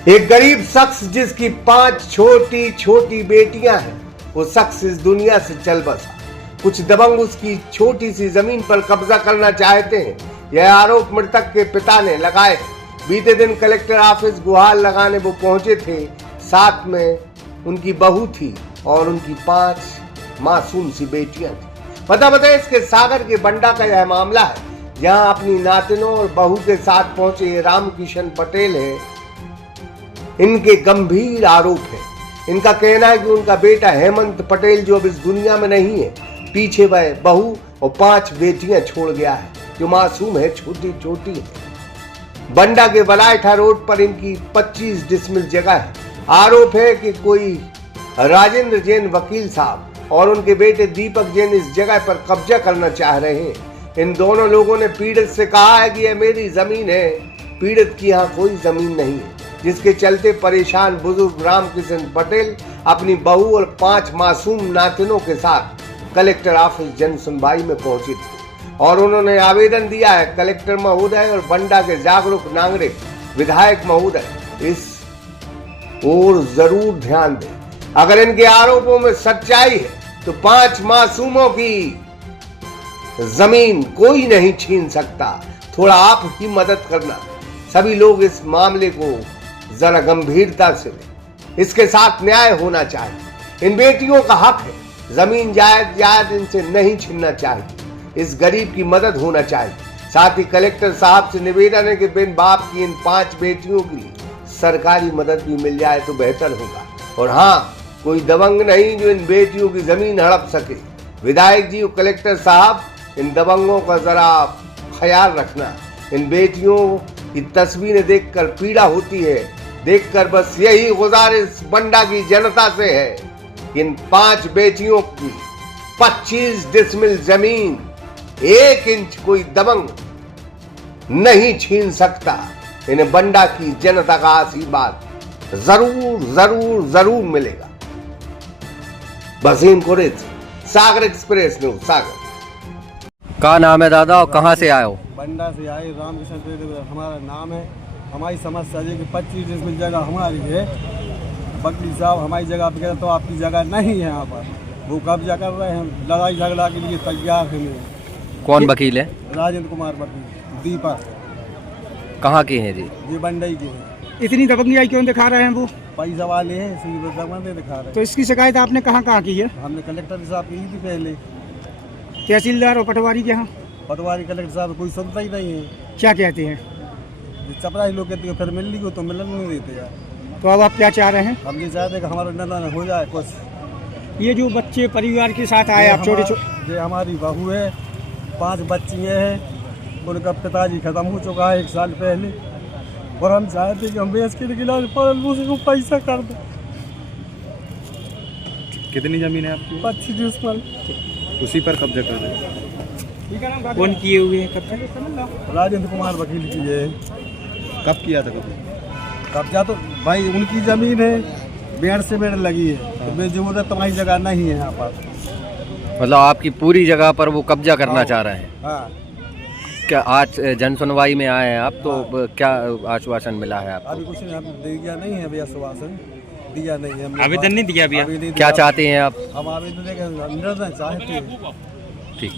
एक गरीब शख्स जिसकी 5 छोटी छोटी बेटियां हैं, वो शख्स इस दुनिया से चल बसा। कुछ दबंग उसकी छोटी सी जमीन पर कब्जा करना चाहते हैं, यह आरोप मृतक के पिता ने लगाए। बीते दिन कलेक्टर ऑफिस गुहार लगाने वो पहुंचे थे, साथ में उनकी बहू थी और उनकी 5 मासूम सी बेटियां थी। पता इसके सागर के बंडा का यह मामला है, जहां अपनी नातिनों और बहू के साथ पहुंचे रामकिशन पटेल है। इनके गंभीर आरोप है। इनका कहना है कि उनका बेटा हेमंत पटेल जो अब इस दुनिया में नहीं है, पीछे वह बहू और 5 बेटियां छोड़ गया है जो मासूम है, छोटी छोटी है। बंडा के बलायठा रोड पर इनकी 25 डिसमिल जगह है। आरोप है कि कोई राजेंद्र जैन वकील साहब और उनके बेटे दीपक जैन इस जगह पर कब्जा करना चाह रहे हैं। इन दोनों लोगों ने पीड़ित से कहा है कि यह मेरी जमीन है। पीड़ित की यहाँ कोई जमीन नहीं है, जिसके चलते परेशान बुजुर्ग रामकिशन पटेल अपनी बहू और 5 मासूम नातिनों के साथ कलेक्टर ऑफिस जन सुनवाई में पहुंचे थे और उन्होंने आवेदन दिया है कलेक्टर महोदय और बंडा के जागरूक नागरिक विधायक महोदय इस ओर जरूर ध्यान दें। अगर इनके आरोपों में सच्चाई है तो 5 मासूमों की जमीन कोई नहीं छीन सकता। थोड़ा आप ही मदद करना। सभी लोग इस मामले को जरा गंभीरता से लें। इसके साथ न्याय होना चाहिए। इन बेटियों का हक है, जमीन जायदाद इनसे नहीं छीनना चाहिए। इस गरीब की मदद होना चाहिए। साथ ही कलेक्टर साहब से निवेदन है कि बिन बाप की इन 5 बेटियों की सरकारी मदद भी मिल जाए तो बेहतर होगा। और हाँ, कोई दबंग नहीं जो इन बेटियों की जमीन हड़प सके। विधायक जी और कलेक्टर साहब, इन दबंगों का जरा ख्याल रखना। इन बेटियों की तस्वीरें देखकर पीड़ा होती है। देखकर बस यही गुजारिश बंडा की जनता से है कि इन 5 बेटियों की 25 डिसमिल जमीन 1 इंच कोई दबंग नहीं छीन सकता। इन्हें बंडा की जनता का आशीर्वाद जरूर जरूर जरूर मिलेगा। वसीम कुरैशी, सागर एक्सप्रेस न्यूज, सागर। का नाम है दादा और कहाँ से आए हो? बंडा से आए। रामकिशन पटेल हमारा नाम है। हमारी समस्या है कि 25 डिसमिल जगह हमारी है। वकील साहब हमारी जगह पे कहते तो आपकी जगह नहीं है यहाँ पर, वो कब्जा कर रहे हैं। लड़ाई झगड़ा के लिए तैयार है। कौन वकील है? राजेंद्र कुमार वकील, दीपक। कहाँ के हैं जी? ये बंडई के हैं। इतनी दबंगियाई क्यों दिखा रहे हैं वो? पैसा वाले हैं, इसीलिए दबंगे दिखा रहे हैं। तो इसकी शिकायत आपने कहाँ की है? हमने कलेक्टर साहब की थी पहले, तहसीलदार और पटवारी के यहाँ। पटवारी कलेक्टर साहब कोई सुनता ही नहीं है। क्या कहते हैं? चपरासी लोग कहते हैं फिर मिलने को तो मिलन नहीं देते यार। तो अब आप क्या चाह रहे हैं? हम ये चाहते हैं कि हमारा निदान हो जाए कुछ। ये जो बच्चे परिवार के साथ आए आप छोटे ये हमारी बहू है, 5 बच्चियाँ हैं। उनका पिताजी खत्म हो चुका है 1 साल पहले और हम चाहते हैं कि हम बेच के इलाज पर उसको पैसा कर दें। कितनी जमीन है आपकी? 25 डिसमिल। उसी पर कब्जा कर रहे हैं। कौन किए हुए हैं? राजेंद्र कुमार वकील की है। कब किया था कब्जा? तो भाई उनकी जमीन है, बेड़ से बेड़ लगी है। तो बेजरूरत तुम्हारी जगह नहीं है यहाँ पर। मतलब आपकी पूरी जगह पर वो कब्जा करना चाह रहे हैं? हाँ। क्या आज जन सुनवाई में आए हैं आप? तो क्या आश्वासन मिला है आपको? अभी कुछ नहीं दिया नहीं है भैया, आश्वासन दिया नहीं है। आवेदन नहीं दिया भैया? क्या चाहते हैं आप? हम आवेदन देकर निर्णय चाहते हैं। ठीक।